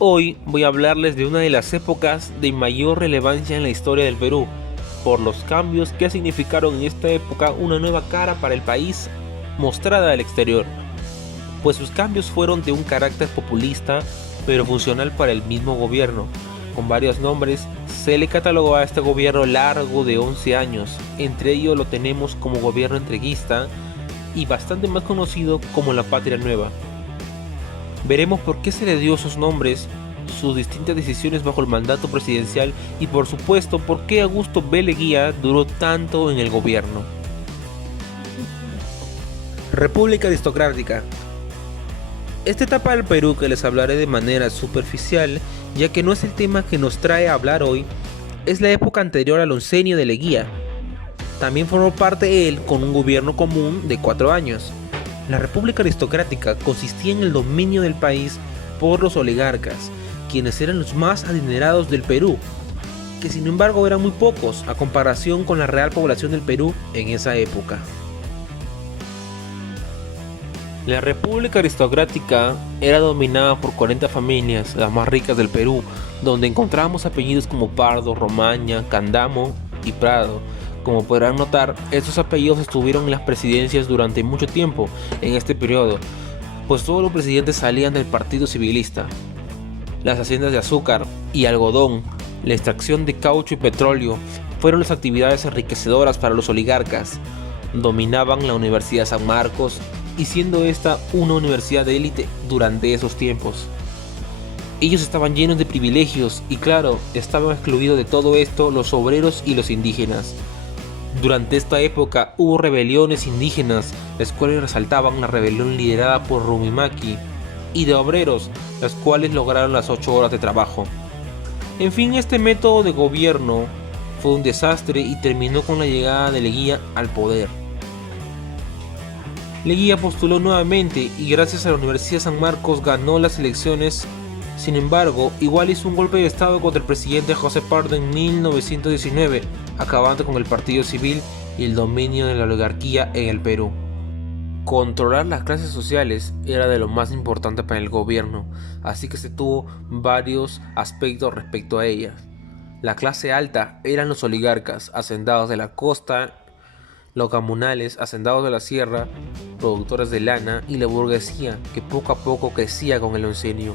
Hoy voy a hablarles de una de las épocas de mayor relevancia en la historia del Perú, por los cambios que significaron en esta época una nueva cara para el país mostrada al exterior, pues sus cambios fueron de un carácter populista pero funcional para el mismo gobierno. Con varios nombres, se le catalogó a este gobierno largo de 11 años, entre ellos lo tenemos como gobierno entreguista y bastante más conocido como la Patria Nueva. Veremos por qué se le dio esos nombres, sus distintas decisiones bajo el mandato presidencial y por supuesto por qué Augusto B. Leguía duró tanto en el gobierno. República aristocrática. Esta etapa del Perú que les hablaré de manera superficial, ya que no es el tema que nos trae a hablar hoy, es la época anterior al oncenio de Leguía. También formó parte él con un gobierno común de 4 años. La República aristocrática consistía en el dominio del país por los oligarcas, quienes eran los más adinerados del Perú, que sin embargo eran muy pocos a comparación con la real población del Perú en esa época. La República aristocrática era dominada por 40 familias, las más ricas del Perú, donde encontramos apellidos como Pardo, Romaña, Candamo y Prado. Como podrán notar, estos apellidos estuvieron en las presidencias durante mucho tiempo en este periodo, pues todos los presidentes salían del partido civilista. Las haciendas de azúcar y algodón, la extracción de caucho y petróleo fueron las actividades enriquecedoras para los oligarcas. Dominaban la Universidad San Marcos y siendo esta una universidad de élite durante esos tiempos. Ellos estaban llenos de privilegios y claro, estaban excluidos de todo esto los obreros y los indígenas. Durante esta época hubo rebeliones indígenas, las cuales resaltaban la rebelión liderada por Rumimaki, y de obreros, las cuales lograron las 8 horas de trabajo. En fin, este método de gobierno fue un desastre y terminó con la llegada de Leguía al poder. Leguía postuló nuevamente y gracias a la Universidad San Marcos ganó las elecciones. Sin embargo, igual hizo un golpe de estado contra el presidente José Pardo en 1919, acabando con el partido civil y el dominio de la oligarquía en el Perú. Controlar las clases sociales era de lo más importante para el gobierno, así que se tuvo varios aspectos respecto a ellas. La clase alta eran los oligarcas, hacendados de la costa, los gamunales, hacendados de la sierra, productores de lana y la burguesía que poco a poco crecía con el oncenio.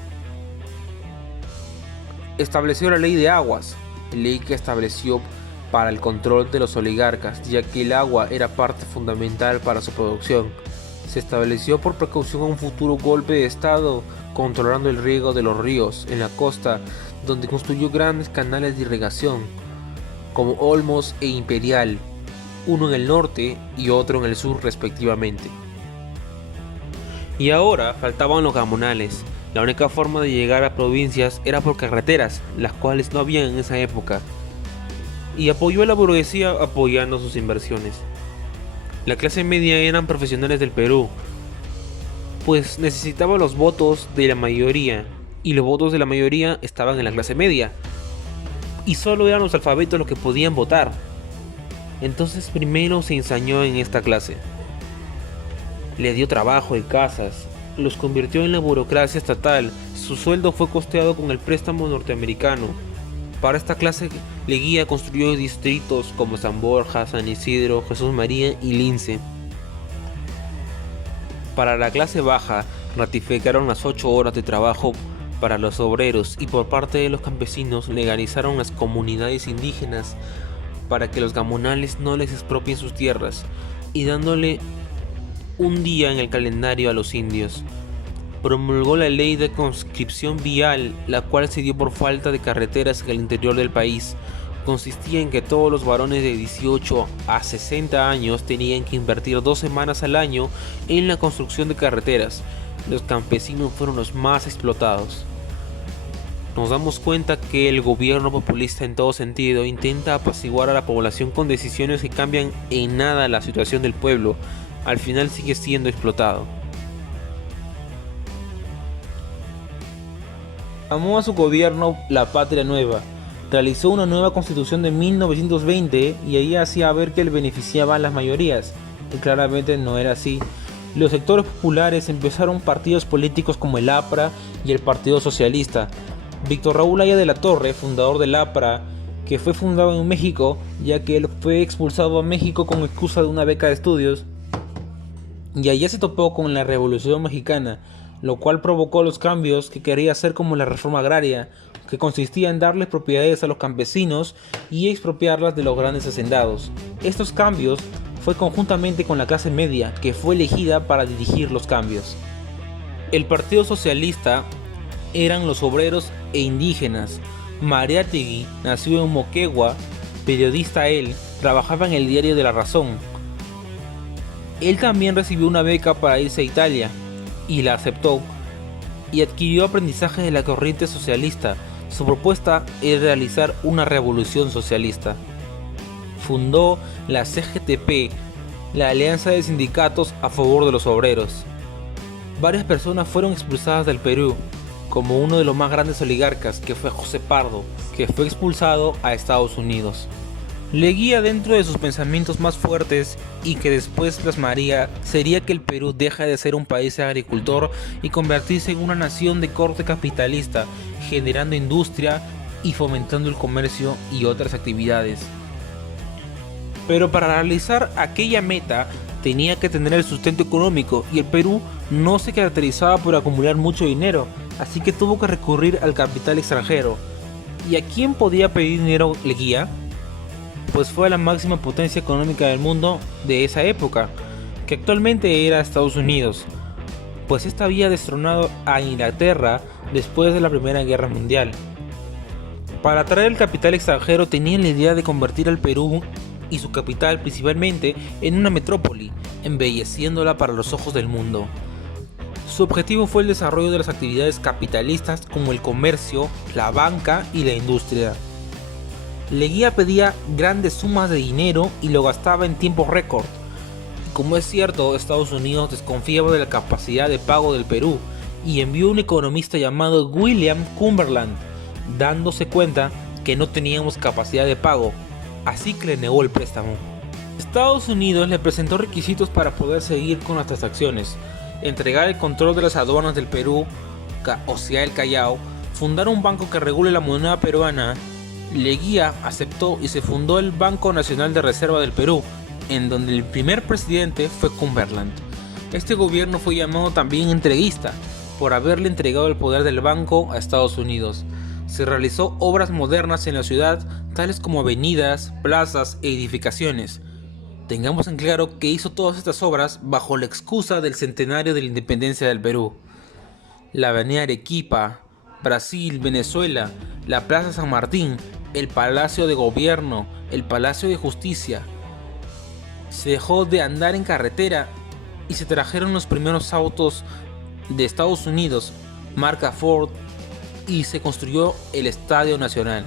Estableció la ley de aguas, ley que estableció para el control de los oligarcas, ya que el agua era parte fundamental para su producción. Se estableció por precaución a un futuro golpe de estado, controlando el riego de los ríos en la costa, donde construyó grandes canales de irrigación, como Olmos e Imperial, uno en el norte y otro en el sur respectivamente. Y ahora faltaban los gamonales. La única forma de llegar a provincias era por carreteras, las cuales no había en esa época, y apoyó a la burguesía apoyando sus inversiones. La clase media eran profesionales del Perú, pues necesitaba los votos de la mayoría, y los votos de la mayoría estaban en la clase media, y solo eran los alfabetos los que podían votar. Entonces primero se ensañó en esta clase. Le dio trabajo y casas, los convirtió en la burocracia estatal, su sueldo fue costeado con el préstamo norteamericano. Para esta clase, Leguía construyó distritos como San Borja, San Isidro, Jesús María y Lince. Para la clase baja, ratificaron las 8 horas de trabajo para los obreros y por parte de los campesinos legalizaron las comunidades indígenas para que los gamonales no les expropien sus tierras y dándole un día en el calendario a los indios. Promulgó la ley de conscripción vial, la cual se dio por falta de carreteras en el interior del país. Consistía en que todos los varones de 18 a 60 años tenían que invertir 2 semanas al año en la construcción de carreteras. Los campesinos fueron los más explotados. Nos damos cuenta que el gobierno populista en todo sentido intenta apaciguar a la población con decisiones que cambian en nada la situación del pueblo. Al final sigue siendo explotado. Llamó a su gobierno la Patria Nueva. Realizó una nueva constitución de 1920 y ahí hacía ver que le beneficiaba a las mayorías. Y claramente no era así. Los sectores populares empezaron partidos políticos como el APRA y el Partido Socialista, Víctor Raúl Haya de la Torre, fundador del APRA, que fue fundado en México, ya que él fue expulsado a México con excusa de una beca de estudios, y allá se topó con la Revolución Mexicana, lo cual provocó los cambios que quería hacer, como la reforma agraria, que consistía en darles propiedades a los campesinos y expropiarlas de los grandes hacendados. Estos cambios fue conjuntamente con la clase media, que fue elegida para dirigir los cambios. El Partido Socialista eran los obreros e indígenas. Mariátegui nació en Moquegua, periodista él, trabajaba en el diario de La Razón. Él también recibió una beca para irse a Italia, y la aceptó, y adquirió aprendizaje de la corriente socialista. Su propuesta era realizar una revolución socialista. Fundó la CGTP, la Alianza de Sindicatos a favor de los obreros. Varias personas fueron expulsadas del Perú, como uno de los más grandes oligarcas, que fue José Pardo, que fue expulsado a Estados Unidos. Leguía, dentro de sus pensamientos más fuertes y que después plasmaría, sería que el Perú deja de ser un país agricultor y convertirse en una nación de corte capitalista, generando industria y fomentando el comercio y otras actividades. Pero para realizar aquella meta tenía que tener el sustento económico, y el Perú no se caracterizaba por acumular mucho dinero, así que tuvo que recurrir al capital extranjero. ¿Y a quién podía pedir dinero Leguía? Pues fue la máxima potencia económica del mundo de esa época, que actualmente era Estados Unidos, pues esta había destronado a Inglaterra después de la Primera Guerra Mundial. Para atraer el capital extranjero tenían la idea de convertir al Perú y su capital principalmente en una metrópoli, embelleciéndola para los ojos del mundo. Su objetivo fue el desarrollo de las actividades capitalistas como el comercio, la banca y la industria. Leguía pedía grandes sumas de dinero y lo gastaba en tiempo récord. Como es cierto, Estados Unidos desconfiaba de la capacidad de pago del Perú y envió un economista llamado William Cumberland, dándose cuenta que no teníamos capacidad de pago, así que le negó el préstamo. Estados Unidos le presentó requisitos para poder seguir con las transacciones: entregar el control de las aduanas del Perú, o sea el Callao, fundar un banco que regule la moneda peruana. Leguía aceptó y se fundó el Banco Nacional de Reserva del Perú, en donde el primer presidente fue Cumberland. Este gobierno fue llamado también entreguista, por haberle entregado el poder del banco a Estados Unidos. Se realizó obras modernas en la ciudad, tales como avenidas, plazas e edificaciones. Tengamos en claro que hizo todas estas obras bajo la excusa del centenario de la independencia del Perú. La avenida Arequipa, Brasil, Venezuela, la Plaza San Martín, el Palacio de Gobierno, el Palacio de Justicia. Se dejó de andar en carretera y se trajeron los primeros autos de Estados Unidos, marca Ford, y se construyó el Estadio Nacional.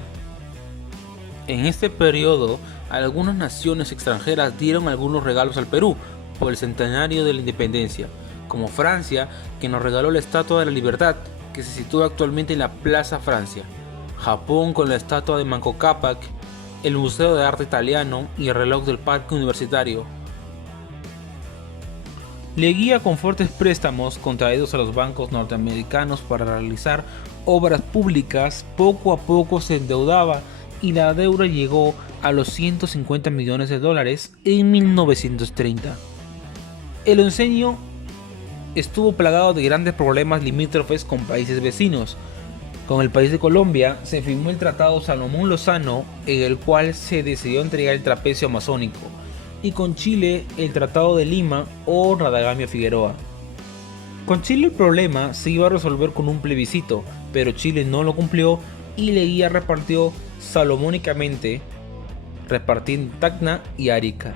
En este periodo, algunas naciones extranjeras dieron algunos regalos al Perú por el centenario de la independencia, como Francia, que nos regaló la Estatua de la Libertad, que se sitúa actualmente en la Plaza Francia. Japón con la estatua de Manco Cápac, el Museo de Arte Italiano y el reloj del Parque Universitario. Leguía, con fuertes préstamos contraídos a los bancos norteamericanos para realizar obras públicas, poco a poco se endeudaba y la deuda llegó a los 150 millones de dólares en 1930. El oncenio estuvo plagado de grandes problemas limítrofes con países vecinos. Con el país de Colombia se firmó el Tratado Salomón Lozano, en el cual se decidió entregar el trapecio amazónico, y con Chile el Tratado de Lima o Radagamia Figueroa. Con Chile el problema se iba a resolver con un plebiscito, pero Chile no lo cumplió y Leguía repartió salomónicamente, repartiendo Tacna y Arica.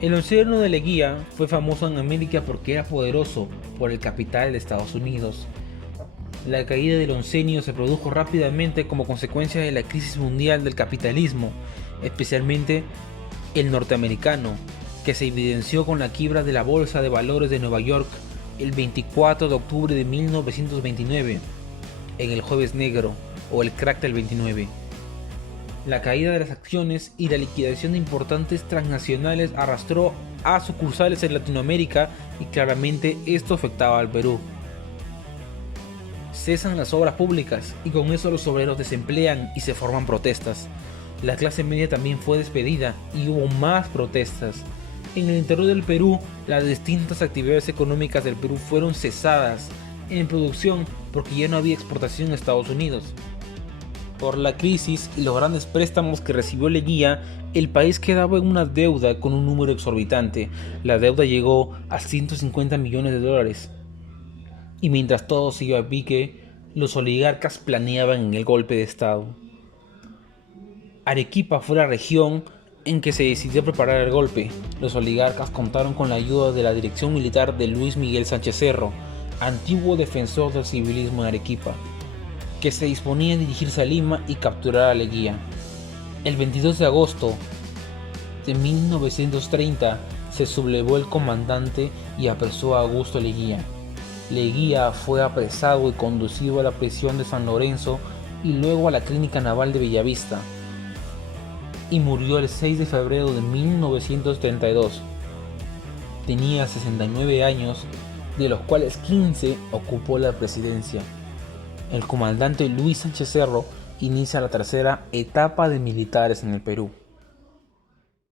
El oncenio de Leguía fue famoso en América porque era poderoso por el capital de Estados Unidos. La caída del oncenio se produjo rápidamente como consecuencia de la crisis mundial del capitalismo, especialmente el norteamericano, que se evidenció con la quiebra de la Bolsa de Valores de Nueva York el 24 de octubre de 1929, en el Jueves Negro o el Crack del 29. La caída de las acciones y la liquidación de importantes transnacionales arrastró a sucursales en Latinoamérica y claramente esto afectaba al Perú. Cesan las obras públicas y con eso los obreros desemplean y se forman protestas. La clase media también fue despedida y hubo más protestas. En el interior del Perú, las distintas actividades económicas del Perú fueron cesadas en producción porque ya no había exportación a Estados Unidos. Por la crisis y los grandes préstamos que recibió Leguía, el país quedaba en una deuda con un número exorbitante. La deuda llegó a 150 millones de dólares. Y mientras todo se iba a pique, los oligarcas planeaban el golpe de Estado. Arequipa fue la región en que se decidió preparar el golpe. Los oligarcas contaron con la ayuda de la dirección militar de Luis Miguel Sánchez Cerro, antiguo defensor del civilismo en Arequipa, que se disponía a dirigirse a Lima y capturar a Leguía. El 22 de agosto de 1930 se sublevó el comandante y apresó a Augusto Leguía. Leguía fue apresado y conducido a la prisión de San Lorenzo y luego a la clínica naval de Bellavista, y murió el 6 de febrero de 1932. Tenía 69 años, de los cuales 15 ocupó la presidencia. El comandante Luis Sánchez Cerro inicia la tercera etapa de militares en el Perú.